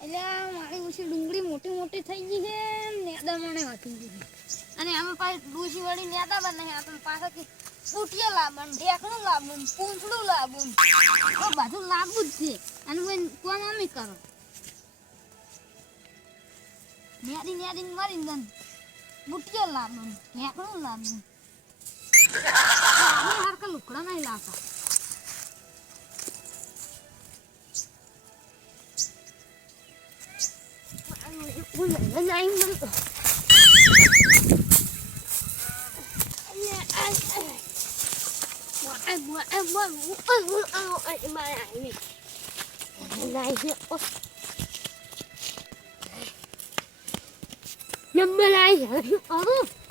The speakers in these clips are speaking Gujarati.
એટલે મારી ઓછી ડુંગળી મોટી મોટી થઈ ગઈ છે નેદા મને અમે પાછી ડૂસી વળી નેદા બને આપણે પાછા કે ફૂટિયા લાવવાનું ઢેકણું લાવવું પૂંછડું લાવવું તો બધું લાવવું જ છે. અને કોઈ કોણ અમે કરો. નેદી નેદી મારી દન બુટિયા લાવવું ઢેકણું લાવવું અમે હરકા લુકડા નહીં લાવતા. Nhâm bên đây, ừ,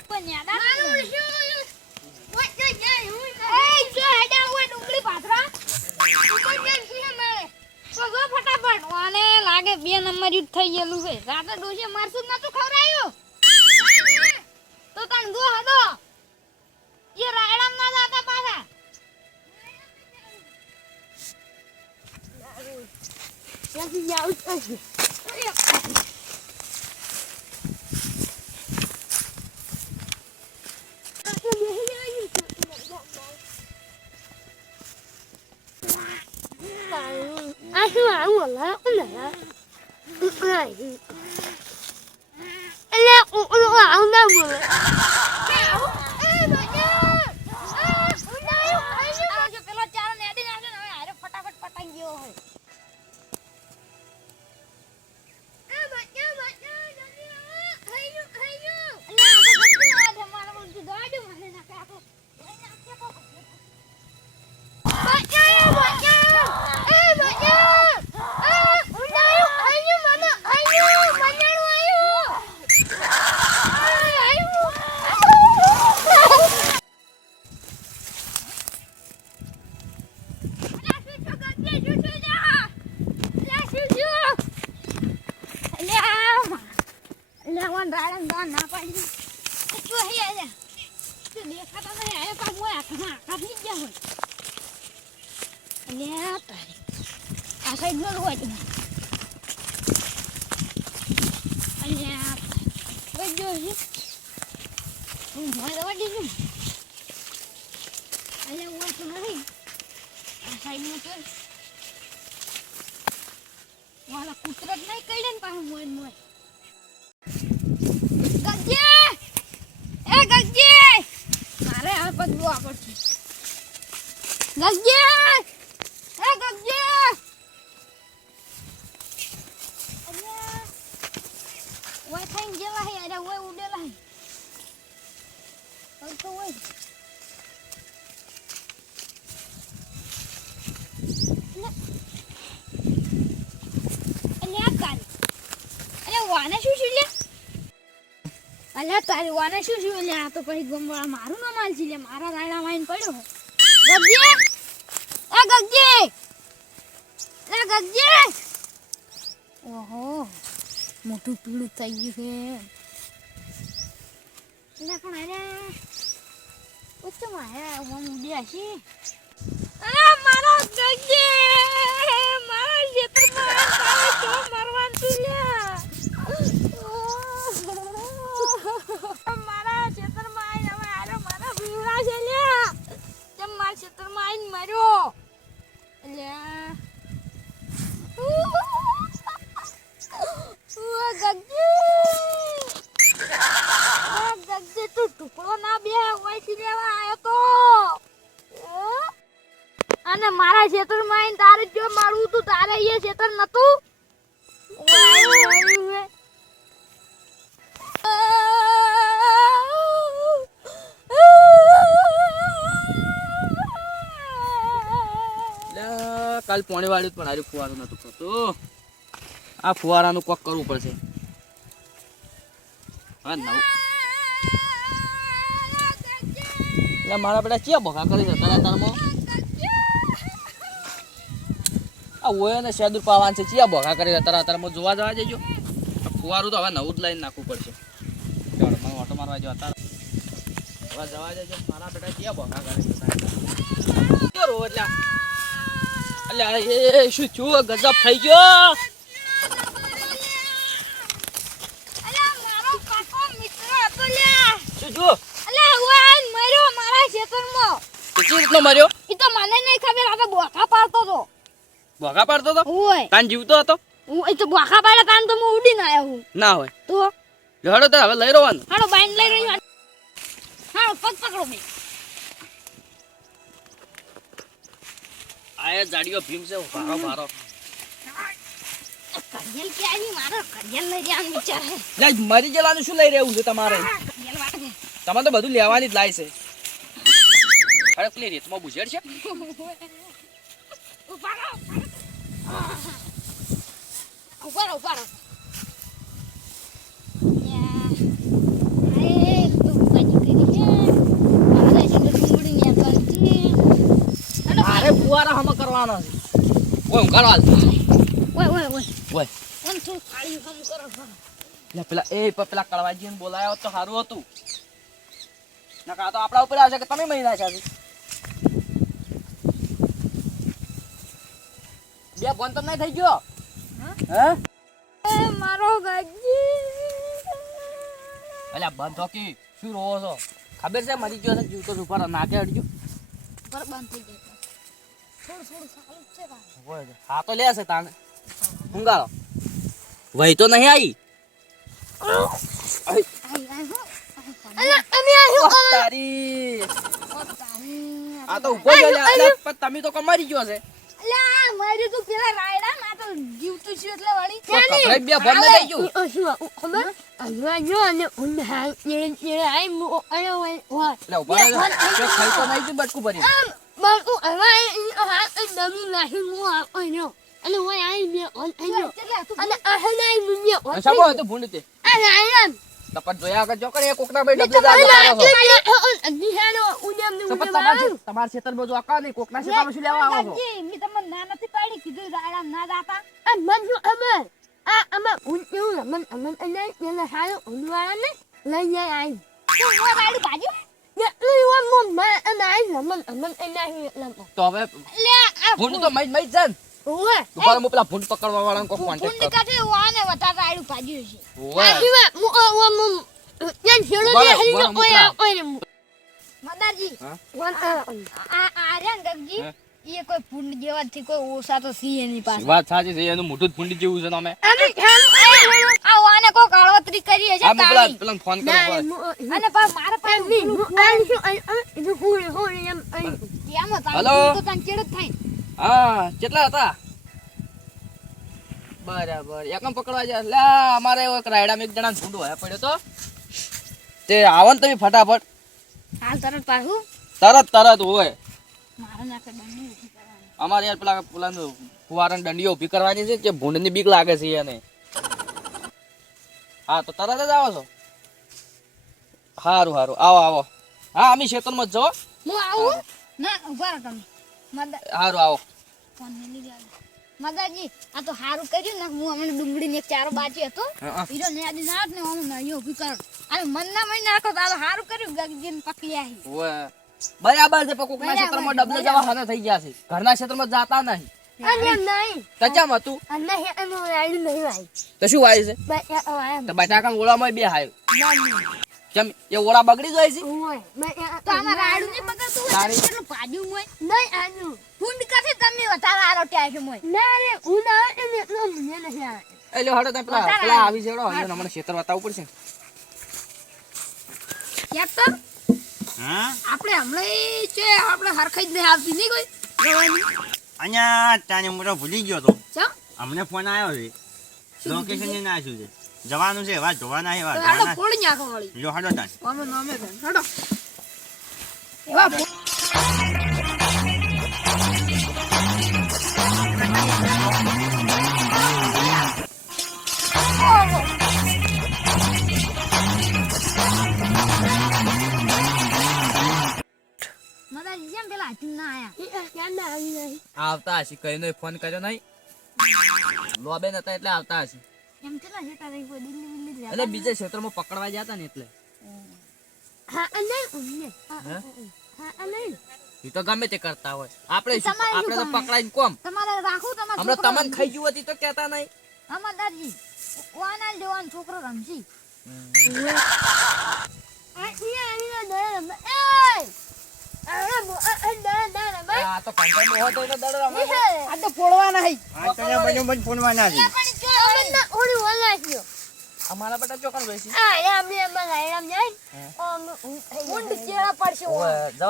bên nhà đó. લાગે બે નંબર યુદ્ધ થઈ ગયેલું છે. રાતે ડોસે મારશું જ નતું ખવડાયું. તો તણ દો હડો એ રાયડા ના જાતા પાછા. આ આ સાઈડ નો હોય અને આ ઓય જો હે હું મોય વડી છું. અલે ઓય તો નહીં આ સાઈડ નો તો વાલા કુતરત નહીં કઈડે ને પાછું મોય મોય. ગગજે એ ગગજે મારે હવે પગલું પડશે. ગગજે એ ગગજે ગયેલા હે અરે ઓય ઉડેલા હે હવે તો ઓય આ વાને શું છે લ્યા અલ્યા તારી વાને શું શું લે આ તો પછી ગમવા મારું ના માલ છે લે મારા રાયડા માઈન પડ્યો ગગજી એ ગગજી ગગજી ઓહો મોટું પીળું થઈ ગયું છે. એટલે પણ અરે ઉચ્ચ મારે હું ઉડ્યા છે. કાલ પોણી વાળ્યું પણ હારી ફુવારું નતું થતું આ ફુવારાનું કોક કરવું પડશે. હા, નવું. એટલે મારા પેલા ચિયા ભોગા કરી તારા તારમાં? આ ઓય ને શેદુર પાવાન છે ચિયા ભોગા કરી તારા તારમાં? જોવા જવા જજો ફુવારું તો હવે નવું જ લઈને નાખવું પડશે. ચાલો મને ઓટો મારવા જો તારા હવે જવા જજો મારા બેટા ક્યાં ભોગા કરે છે ક્યાં રોવ એટલે અલ્યા એ શું થયું? ગજબ થઈ ગયો. મારા ખેતરમાં મર્યો? એ તો મને નહીં ખબર હવે પાડતો તો બોખા પાડતો તો જીવતો હતો? એ તો બોખા પાડે તાન તો હું ઉડીને આવ્યો હું. ના હોય. તો? હેડો તાર હવે લઈ રહેવાનું હાડો બાઈન લઈ રહ્યો. આ એ જાડીઓ ભીમ છે ભારો ભારો કરિયલ કે આવી? મારો કરિયલ લઈ રહ્યા વિચાર હે લે મરી જવાનું શું લઈ રહ્યું છે તમારે? તમારે તો બધું લેવાની જ લાય છે. અરે પેલી રીતમાં બુઝેડ છે? ઉપાડો ઉપાડો ઉપાડો યા. અરે, તો ઉપાડી કરી છે. મારા દાદી તો ડુંગળી ને કરતી. હાલો, અરે ફુવારા હમ કરવાનો છે. ઓય હું કરવા ઓય, ઓય, ઓય. ઓય. ઓમ થોડું ખાલી કામ કરો, પેલા એ પેલા કળવાજીને બોલાયો તો સારું હતું. નકા તો આપણા ઉપર આવશે કે તમે મહિના છે. બે ફોન તો નહીં થઈ ગયો? હે? એ, મારો ગાજી. અલ્યા બંધ હોકી શું રોવો છો? ખબર છે મરી ગયો છે જીવતો ઉપર નાકે અડજો પર બંધ થઈ જાય હા તો લે છે તાણે. ઊંઘાડો. વહી તો નહીં આવી. તારી. આ તો ઊભો પણ તમે તો કમારી ગયો છે. અલા, મારી તો પેલા રાયડા માં તો જીવતું છે એટલે વળી. તો બે ફોન થઈ ગયું. એટલે ઊભા રહેજો. તે ખાઈ તો નહીં બટકું ભરી અને સાંભળો, એ તો ભૂંડ તે તપત જોયા આગળ જો કરે એ કોકના ભાઈ ડબલે જાજો એ છો. તપત તમાર છે- તમાર ખેતરમાં જો આકા નહીં કોકના ખેતરમાં શું લેવા આવો દાદાજી, મેં તમને ના નથી પાડી કીધું રાયડા ના જાતા તો હું રાયડું ભાજ્યું? તો હવે આ ભૂંડ તો મઈ મઈ જ છે ને. ઓવે. ઊભા રહો, હું પેલા ભૂંડ પકડવા contact ફૂંડ કરું. કાઢે એવું આને વધારે રાયડું ભાજ્યું છે મુ મદારજી હા? આ આ રહ્યા ને ગગજી, હા? એ કોઈ ફૂંડ જેવા થી કોઈ ઓછા તો સી એની પાસે વાત સાચી છે એનું મોટું ફૂંડ જેવું છે તમે. આવો આને કો કાળવતરી કરી છે આ પેલા પેલા ફોન કરો અને પા મારા પાસે પેલું એમ એમ હેલો? તો તન ચેડ થઈ થાય. હા કેટલા હતા? બરાબર. એકમ પકડવા જાય લે અમારે એક રાયડા એક જણા ભૂંડો હે પડ્યો તો. તે આવો ને તમે ફટાફટ. હાલ તરત પાછું. તરત તરત હોય. અમારે યાર પેલા પેલા ફુવારાની દંડીઓ ઊભી કરવાની છે કે ભૂંડની બીક લાગે છે એને. હા તો તરત જ આવો છો. સારું સારું આવો આવો. હા અમે ખેતરમાં જ હું આવું? ના ઊભા રહો તમે. સારું આવો. મદાજી આ તો સારું કર્યું ને. હું હમણાં ડુંગળી ને ચારો બાજી હતો. હીરો ને આજે નાટ ને હું નહીં ઊભી કરો. અને મન ના મહિને નાખો તો આ સારું કર્યું ગગજી પકડી આવી. બરાબર છે પણ કોકના ક્ષેત્રમાં ડબલે જવા હને થઈ ગયા છે. ઘરના ક્ષેત્રમાં જાતા નહીં. છે? છે? છે આવે. અહીંયા બતાવવું પડશે. આપણે હમણાં છે આપણે હરખાઈ જ નહીં આવતી નહીં કોઈ? જવાની? અહીંયા તાને મોટો ભૂલી ગયો તો. ચમ? અમને ફોન આવ્યો છે. લોકેશન? ને નાખ્યું છે. જવાનું છે વાત જોવાના છે વાત હાડો જોવાના નાખો વળી. લો હાડો તાન અમે નામે છે હાડો એવા ફો- મદાજી જેમ પેલા હાથી ના આયા. આવતા હશે કઈ ફોન કર્યો નહીં. લોબે નતા એટલે આવતા હશે. એમ કેટલા હેઠા રહી કોઈ દિલ્હી બિલ્લી એટલે બીજા ક્ષેત્રમાં પકડવા જતા ને એટલે. હે? એ તો ગમે તે કરતા હોય. આપણે આપણે તો? પકડાઈને કોમ? તમારે રાખવું તમારે હમણાં તમને ખાઈ ગયું હતી તો કહેતા નહીં. દેવાનો છોકરો રમશી. આ આ ના, ના, ના, ના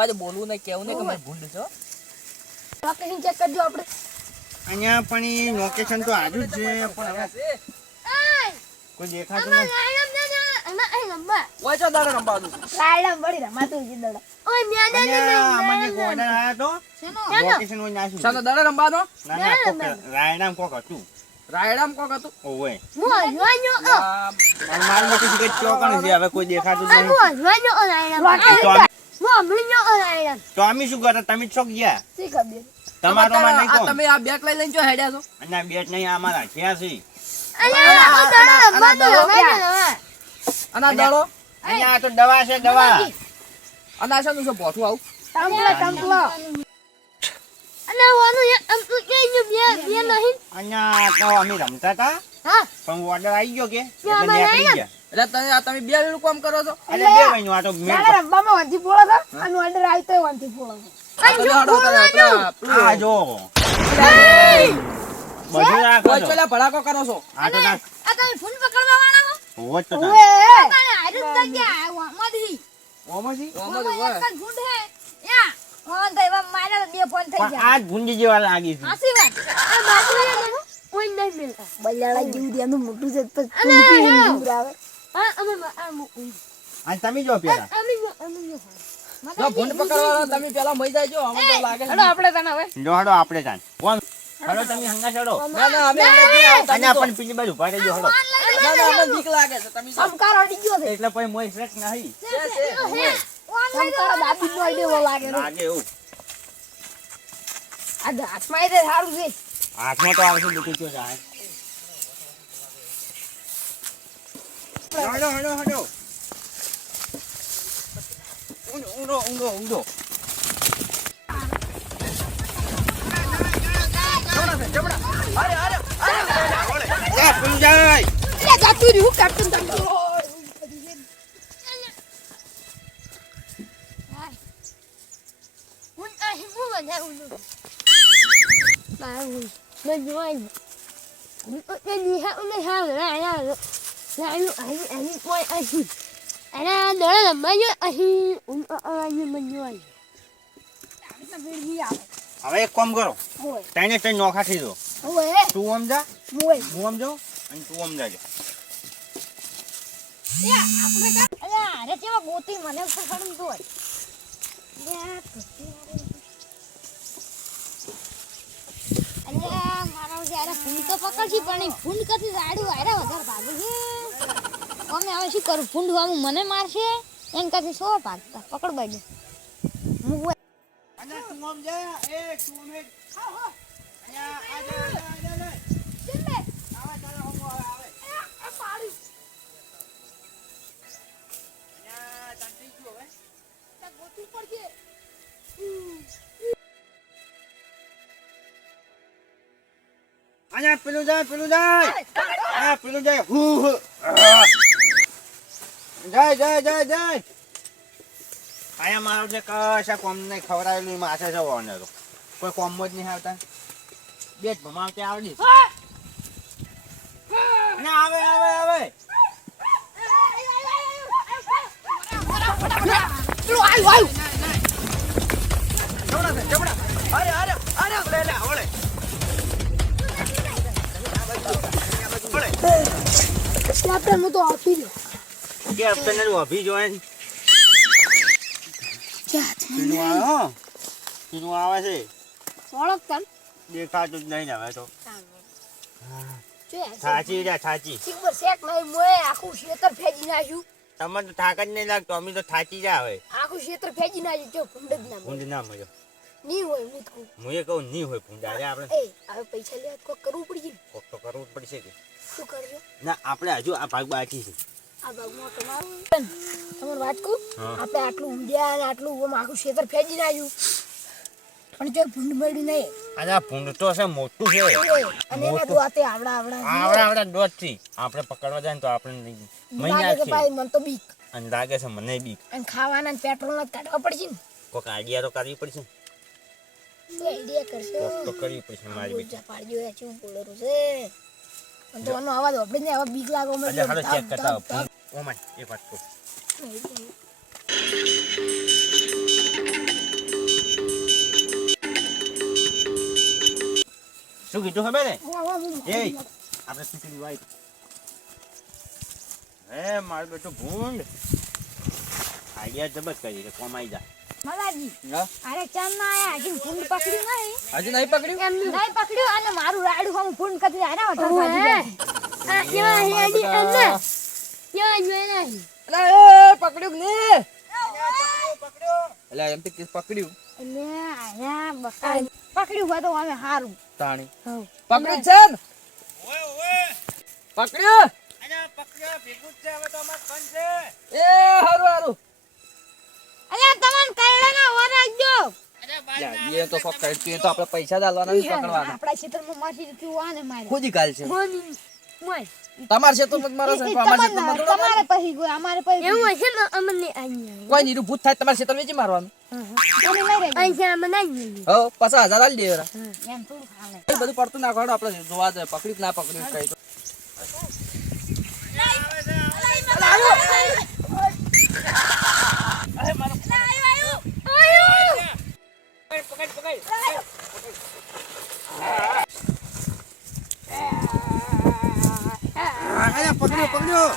ને, બોલવું નહીં કેવું નહીં કે મેં ભૂંડ છો લોકેશન ચેક કરજો આપણે અહીંયા પણ લોકેશન તો આજુ જ છે પણ કોઈ દેખાતું નથી. રાયરામ ના ના, આમાં આ નંબર. ઓય ચો દડો રમવાનું રાયરામ વળી રમાતું છે દડા. ઓય, મ્યા ના ના અહીંયા ના, અમને ના, એક ના. order આયો તો? શેનો? હોય નાખ્યું શાનો દડો રમવાનો? ના ના રાયણામ કોક હતું. રાયડામ કોક હતું? ઓવે હું હજવાનો, ઓ. આ મારું મારું ચોકણ છે હવે કોઈ દેખાતું જ હું હજવાનો, ઓ, રાયરામ. હું હમણાં ઓ, રાયરામ. તો અમે શું કરતા? તમે જ ચોક ગયા? શી ખબર? તમારો માં નહીં કોણ તમે આ બેગ લઈ લઈને જો હેડ્યા છો? અને આ બેટ નહીં છે. અલ્યા, આ રમવાનું, દડો રમાય ને, રમાય. અને આ દડો અહીંયા આ તો દવા છે દવા. અને શાનું છે ભોઠું આવું? ટંપલો, ટંપલો. અને વાનું એ આમ તો કઈ બે- બે નહીં? અહીંયા તો અમે રમતા હતા. હા, પણ ઓર્ડર આવી ગયો કે? એટલે નીકળી ગયા. એટલે તમે આ તમે બે વેલું કામ કરો છો? એટલે બે મહિનો આ તો મેળ રમવામાં વાંચી ફોડો છો, અને છો. આ જો. બધું રાખો છો ભડાકો કરો છો? આ તો આ તમે ફૂલ પકડવા વાળા હો? હોત તો ગયા. ઓમાંથી તો એક જ ગુંડ હે. યા, ફોન તો મારા બે ફોન થઈ ગયા. આ જ જેવા લાગી છે સાચી વાત. આ બાજુ કોઈ નહીં મિલતા. બલિયાળા જેવું છે, મોટું છે, તો કુલ્ફી એની આવે. હા, અમે આ મૂકું. અને તમે જો પેલા અમે અમે જો ભૂંડ પકડવાળા તમે પેલા મઈ જાયજો અમે તો લાગે છે. આપણે તને હવે જો હડો આપણે કોણ હડો તમે હંગા ચડો ના ના અમે અંદર નહીં આવતા, અને. પણ પેલી બાજુ ઊભા રહેજો હડો ના ના અમને બીક લાગે છે તમે. સમકાર અડી ગયો છે. એટલે પછી મોય શેક નહીં. સમકાર દાદી નો અડેવો લાગે લાગે એવું. આ હાથમાં એ તે સારું છે. હાથમાં તો આવશે દુખી ગયો છે હડો હડો હડો ઊંડો ઊંડો ઊંડો ઊંડો. જા, પેલું જાય. લે જાતું રહ્યું કાટું તંતો હું આ હિમુ બનાવું છું બાવું હવે એક કામ કરો. તને તને નોખા થઈ દો. તું આમ જા. હું આમ જાઉં અને તું આમ જાજો. અરે કેવા ગોતી મને પકડું તો હોય. અલ્યા મારો જ્યારે તો પકડશી પણ ફૂંડ કથી રાડું આયરા વધારે ભાગું છે. અમે હવે શું કરું? ફૂંડ વામું મને મારશે? એમ કથી સો ભાગતા? પકડ બાજુ. આમ જા એ તું. અહીંયા આ જા, આ જા, આ જા, લે. ચાલો, હમો આવે, આવે. અહીંયા તાંત્રિક ગયો હવે. અહીંયા પેલું જાય પેલું જાય. હા પેલું જાય. હુ. જાય જાય જાય જાય. અહીંયા મારો જે કશા કોમ નહીં ખવડાવેલું એમાં છે વાળને તો કોઈ કોમ જ નહીં આવતા બે જ ભમાવતે આવડી ના આવે આવે આવે કેપ્ટન હું તો આપી દઉં કે તને અભી જોય ને પેલું આવે આવે છે. ઓળખતા દેખાતું જ નહીં હવે તો. જો જા થાચી. સિંગર શેક નહીં મોએ આખું ક્ષેત્ર ફેજી નાખ્યું. તમને તો થાક જ નહીં લાગતો અમે તો થાચી જા હવે. આખું ક્ષેત્ર ફેજી નાખ્યું. જો ના ભૂંડ ના મળ્યો હોય હું કહું. હું એ કહું નહીં હોય ભૂંડા રે આપણે. એ હવે પૈસા લેવા કોક કરવું પડશે કોક તો કરવું પડશે કે. શું કરજો? ના આપણે હજુ આ ભાગ બાકી છે. આ ભાગમાં તમારું. તમારું વાત કહું આપણે આટલું ઊંડિયા અને આટલું આમ આખું ખેતર ફેજી નાખ્યું. પણ જો ભૂંડ મળી નહીં. અને આ ભૂંડ તો છે મોટું છે. અને એના. દોતે આવડા આવડા આવડા આવડા દોતથી આપણે પકડવા જાય તો આપણે મહિના છે ભાઈ મને તો બીક. અને લાગે છે મને બી અને ખાવાના ને પેટ્રોલ ના કાઢવા પડશે ને. કોક આઈડિયા તો કરવી પડશે. આઈડિયા કરશે? તો કરવી પડશે મારી ઊંચા પાડજો એ શું બોલેરું છે? તો આનો અવાજ આપણે ને હવે બીક લાગો મને ચેક કરતા ધબ, આવો. ઓ માય એક વાત કહું. શું કીધું ખબર ને. એ આપણે શું કીધું ભાઈ હે મારું બેટું ભૂંડ. આઈડિયા જબત કરી છે કોમાઈ જા. અરે ચાંદ ના આયા? હજી ફૂંડ પકડ્યું નહીં. હજી નહીં પકડ્યું? નહીં પકડ્યું? અને મારું રાડું હું ફૂંડ કરી આના અલા, એ પકડ્યું કે અલા, એમ તો કિસ પકડ્યું. એટલે આયા બકા પકડ્યું હોય તો અમે હારું. તાણી. પકડ્યું છે ને ઓય ઓય. પકડ્યું? અહીંયા પકડ્યો ભેગું છે હવે તો અમાર કન છે. એ હારું હારું. અલ્યા તમને કઈડા ના વાર રાખજો. લ્યા, એ તો પકડ્યું તો આપણે પૈસા જ આલવાના નથી પકડવાના. આપણા ક્ષેત્રમાં માસી રીતું વાને મારે. ખુદી ગાલ છે તમારે છે તો મત મારો છે પણ છે તો મત મારો. તમારે પછી ગયો અમારે પછી એવું હશે ને અમને કોઈ નીરું ભૂત થાય તમારે ક્ષેત્ર વેચી મારવાનું હો પાછા હજાર આલી દેવાના એમ થોડું હાલે એ બધું પડતું નાખવાનું આપણે જોવા જાય પકડ્યું ના પકડ્યું કઈ તો અહીંયા પકડ્યો પકડ્યો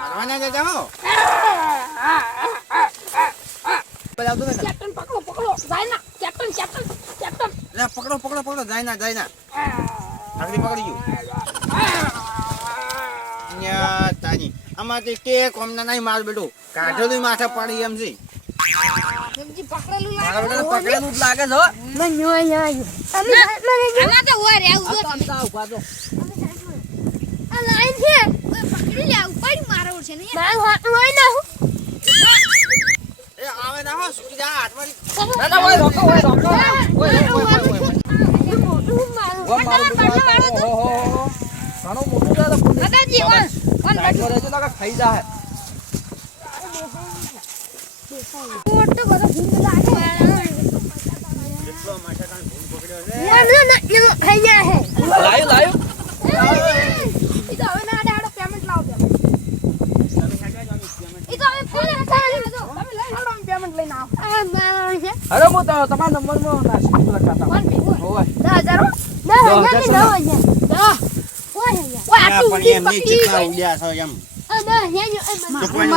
મારવાના જતા હો પેલા આવતું ને કેપ્ટન પકડો પકડો જાય ના કેપ્ટન કેપ્ટન કેપ્ટન લે પકડો પકડો પકડો જાય ના જાય ના આગળ પકડી ગયું અહીંયા તાની આમાંથી તે કોમના નહીં માર બેટું કાઢેલું માથે પડી એમ છે પકડેલું જ લાગે છે છે ઓય પકડી લે ઉપાડી મારો છે ને આવે ના હો સુકી જા હાથમાંથી ના ના ઓય રોકો ઓય રોકો ઓય ઓય ઉગા મારું દુકાન હો હો ઘણો ખાઈ જા મોટો ઈ તો હવે ના ડાડો પેમેન્ટ લાવ હવે ફોન પેમેન્ટ લઈને આવો. અરે હું તમારા નંબરમાં નાસ્તો લખાતા 1000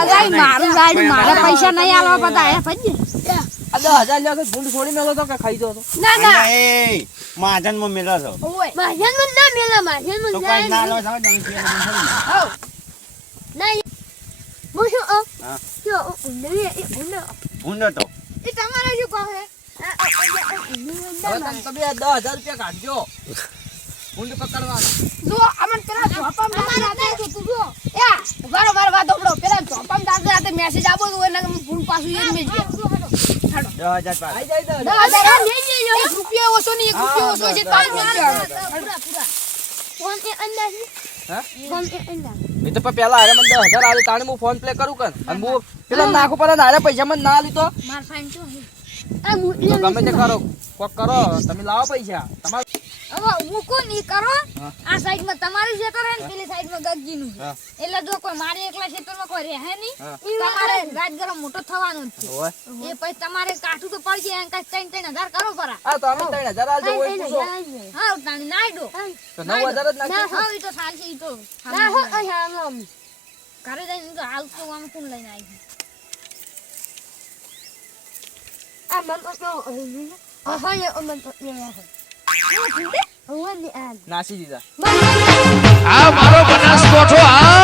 મારું પૈસા નહીં આલવા બધા આયા ફરી આ દસ હજાર લ્યો તો ભૂંડ છોડી મેલો તો કે ખાઈ દો તો? ના ના. અહીંયા એ મહાજનમાં મેલો તો ના લો છો ના. હા. ઊંડો. તો. ઈ તમારે શું કહે મેસેજ આવો તો એને હું ફોન પાછું એ હજાર એક રૂપિયો ઓછો નહીં એક રૂપિયો ઓછો છે. રૂપિયા પૂરા પૂરા હા એ તો પેલા હારે મને દસ હજાર આલે તાણે હું ફોન પ્લે કરું કન અને હું પેલા નાખો પર હારે પૈસા મને ના લીધો માર ફાઈન ગમે તે કરો કોક કરો તમે લાવો પૈસા. તમારે હવે મૂકો નહીં કરો? આ સાઈડમાં તમારું ક્ષેત્ર હે ને પેલી સાઈડમાં ગગજી નું એટલે જો કોઈ મારે એકલા ક્ષેત્રમાં કોઈ રહે નહીં તમારે રાત ગરમ મોટો થવાનો જ છે. એ પછી તમારે કાઠું તો પડશે એમ કાંઈ ત્રણ ત્રણ હજાર કરો પરા. હા તો અમે ત્રણ હજાર આલજો હોય પૂછો. હા તાણી નાઈડો તો નવ હજાર જ નાખી હા એ તો ચાલશે એ તો ઘરે જઈને તો હાલ તો આમ કોણ લઈને આવી? નાસી દીધા આ મારો બનાસકોઠો આ